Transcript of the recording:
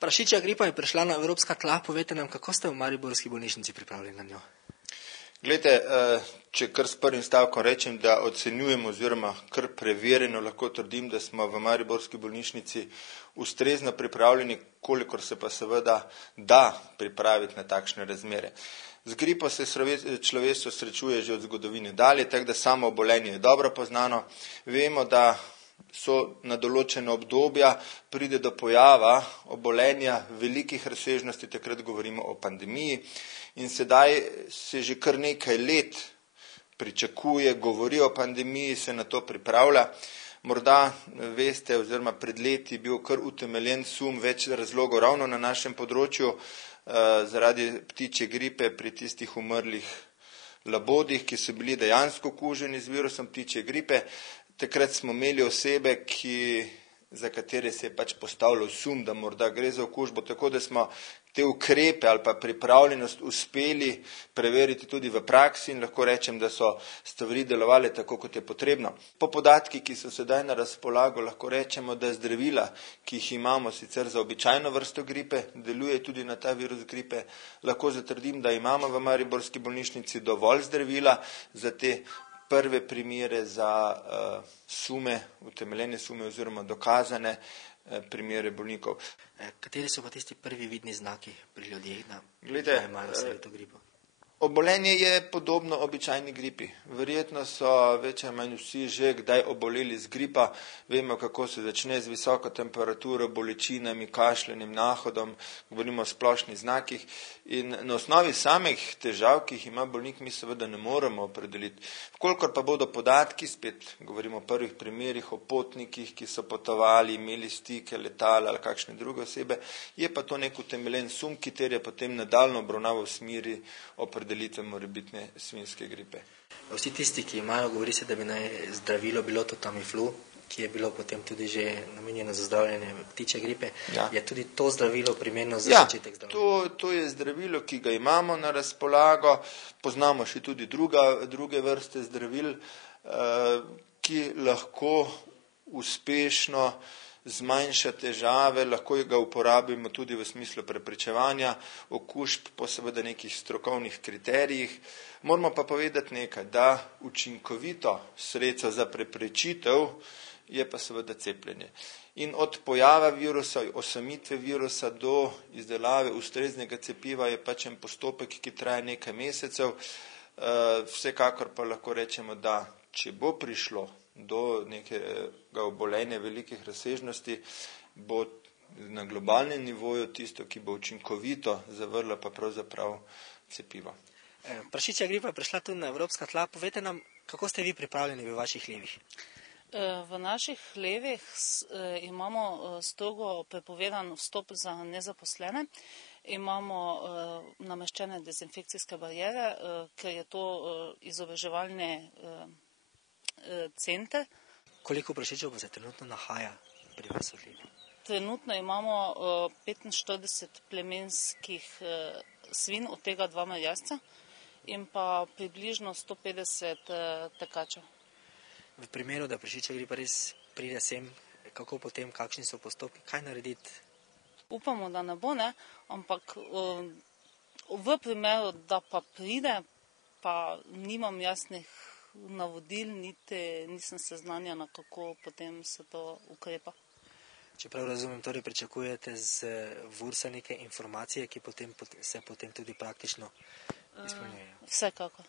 Prašičja gripa je prišla na evropska tla, povejte nam, kako ste v mariborski bolnišnici pripravljeni na njo? Glejte, če kar s prvim stavkom rečem, da ocenjujemo oziroma kar preverjeno lahko trdim, da smo v mariborski bolnišnici ustrezno pripravljeni, kolikor se pa seveda da pripraviti na takšne razmere. Z gripo se človeštvo srečuje že od zgodovine dalje, tako da samo obolenje je dobro poznano. Vemo, da so na določena obdobja pride do pojava obolenja velikih razsežnosti, takrat govorimo o pandemiji. In sedaj se že kar nekaj let pričakuje, govori o pandemiji, se na to pripravlja. Morda veste, oziroma pred leti je bil kar utemeljen sum več razlogov ravno na našem področju zaradi ptičje gripe pri tistih umrlih labodih, ki so bili dejansko okuženi z virusom ptičje gripe. Takrat smo imeli osebe, za katere se je pač postavljal sum, da morda gre za okužbo, tako da smo te ukrepe ali pa pripravljenost uspeli preveriti tudi v praksi in lahko rečem, da so stvari delovale tako, kot je potrebno. Po podatkih, ki so sedaj na razpolago, lahko rečemo, da zdravila, ki jih imamo sicer za običajno vrsto gripe, deluje tudi na ta virus gripe. Lahko zatrdim, da imamo v mariborski bolnišnici dovolj zdravila za te prve primere za sume, utemeljene sume oziroma dokazane primere bolnikov. Kateri so pa tisti prvi vidni znaki pri ljudeh, da imajo vse to gripo? Obolenje je podobno običajni gripi. Verjetno so več ali manj vsi že kdaj oboleli z gripa. Vemo, kako se začne z visoko temperaturo, bolečinami, kašljanjem, nahodom, govorimo o splošnih znakih. In na osnovi samih težav, ki jih ima bolnik, mi seveda ne moremo opredeliti. Vkolikor pa bodo podatki, spet govorimo o prvih primerih, o potnikih, ki so potovali, imeli stike, letala ali kakšne druge osebe, je pa to nek utemeljen sum, ki terja potem nadaljnjo obravnavo v smeri opredelitve morebitne svinjske gripe. Vsi tisti, ki imajo, govori se, da bi naj zdravilo bilo to Tamiflu, ki je bilo potem tudi že namenjeno za zdravljenje ptičje gripe. Ja. Je tudi to zdravilo primerno za začetek zdravljenja? To je zdravilo, ki ga imamo na razpolago. Poznamo še tudi druge vrste zdravil, ki lahko uspešno zmanjša težave, lahko ga uporabimo tudi v smislu preprečevanja okužb po seveda nekih strokovnih kriterijih. Moramo pa povedati nekaj, da učinkovito sredstvo za preprečitev je pa seveda cepljenje. In od pojava virusa, osamitve virusa do izdelave ustreznega cepiva je pač en postopek, ki traja nekaj mesecev. Vsekakor pa lahko rečemo, da če bo prišlo do nekega obolenja velikih razsežnosti, bo na globalnem nivoju tisto, ki bo učinkovito zavrlo pa pravzaprav cepivo. Prašičja gripa je prišla tudi na evropska tla. Povejte nam, kako ste vi pripravljeni v vaših hlevih? V naših hlevih imamo strogo prepovedan vstop za nezaposlene. Imamo nameščene dezinfekcijske barijere, ker je to izobraževalni center. Koliko prašičev pa se trenutno nahaja pri vas v hlevi? Trenutno imamo 45 plemenskih svin, od tega 2 merjasca in pa približno 150 tekačev. V primeru, da prašičja gripa res pride sem, kako potem, kakšni so postopki, kaj narediti? Upamo, da ne bo, ampak v primeru, da pa pride, pa nimam jasnih navodil, niti nisem seznanjena, kako potem se to ukrepa. Čeprav razumem, torej pričakujete z VURS-a neke informacije, ki se potem tudi praktično izpolnjujejo? Vsekakor.